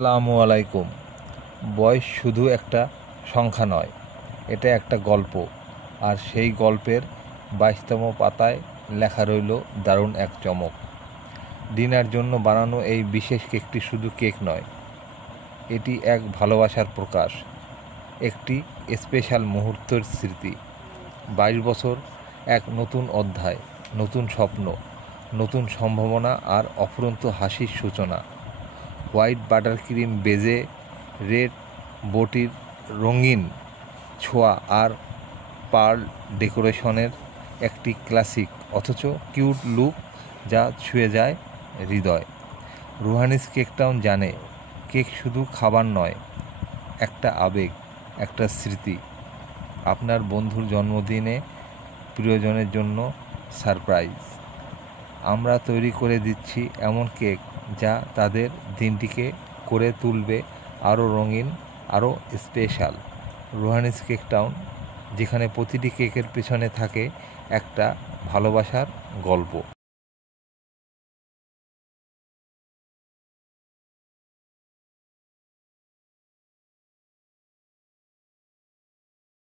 আসসালামু আলাইকুম। বয়স শুধু একটা সংখ্যা নয়, এটা একটা গল্প। আর সেই গল্পের 22তম পাতায় লেখা রইল দারুণ এক চমক। ডিনার জন্য বানানো এই বিশেষ কেকটি শুধু কেক নয়, এটি এক ভালোবাসার প্রকাশ, একটি স্পেশাল মুহূর্তের স্মৃতি। 22 বছর, এক নতুন অধ্যায়, নতুন স্বপ্ন, নতুন সম্ভাবনা আর অফুরন্ত হাসির সূচনা। হোয়াইট বাটার ক্রিম বেজে, রেড বটির রঙিন ছোঁয়া আর পার্ল ডেকোরেশনের একটি ক্লাসিক অথচ কিউট লুক যা ছুঁয়ে যায় হৃদয়। রুহানিস কেক টাউন জানে, কেক শুধু খাবার নয়, একটা আবেগ, একটা স্মৃতি। আপনার বন্ধুর জন্মদিনে প্রিয়জনের জন্য সারপ্রাইজ। আমরা তৈরি করে দিচ্ছি এমন কেক যা তাদের দিনটিকে করে তুলবে আরও রঙিন, আরও স্পেশাল। রুহানিস কেক টাউন, যেখানে প্রতিটি কেকের পেছনে থাকে একটা ভালোবাসার গল্প।